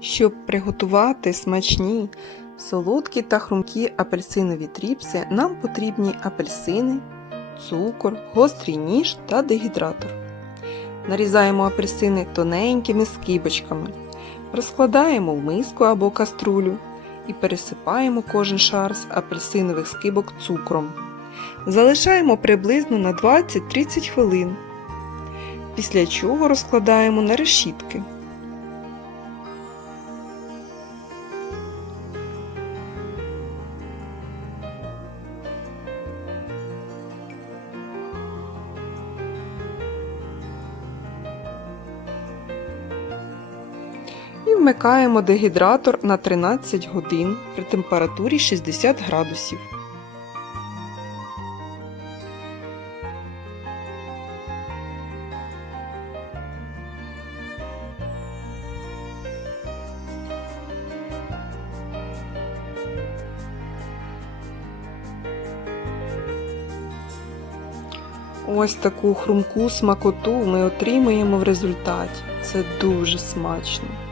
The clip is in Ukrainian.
Щоб приготувати смачні, солодкі та хрумкі апельсинові тріпси, нам потрібні апельсини, цукор, гострий ніж та дегідратор. Нарізаємо апельсини тоненькими скибочками, розкладаємо в миску або каструлю і пересипаємо кожен шар з апельсинових скибок цукром. Залишаємо приблизно на 20-30 хвилин, після чого розкладаємо на решітки. І вмикаємо дегідратор на 13 годин при температурі 60 градусів. Ось таку хрумку смакоту ми отримуємо в результаті. Це дуже смачно.